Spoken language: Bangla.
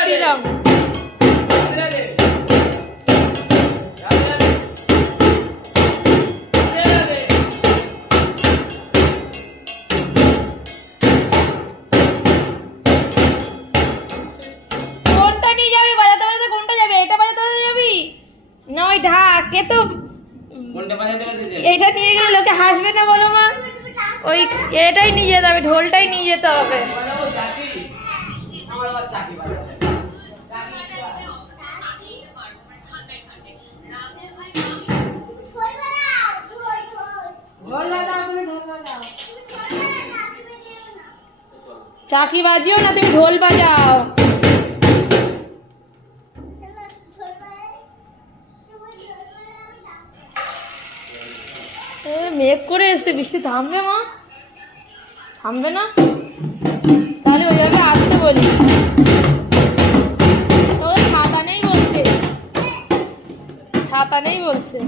শ্রীরাম। কোনটা নিয়ে যাবি বাজাতে বাজাতে? কোনটা যাবি? এটা বাজাতে বাজাতে যাবি না ওই ঢাক? এ তো এইটা নিয়ে গেলে লোকে হাসবে না বলো মা? ওই এটাই নিয়ে যেতে হবে, ঢোলটাই নিয়ে যেতে হবে। চাকি বাজিও না, তুমি ঢোল বাজাও। মেঘ করে এসছে, বৃষ্টি থামবে মা? থামবে না? তাহলে ওই জায়গায় আসতে বলি। ছাতা নেই বলছে, ছাতা নেই বলছে।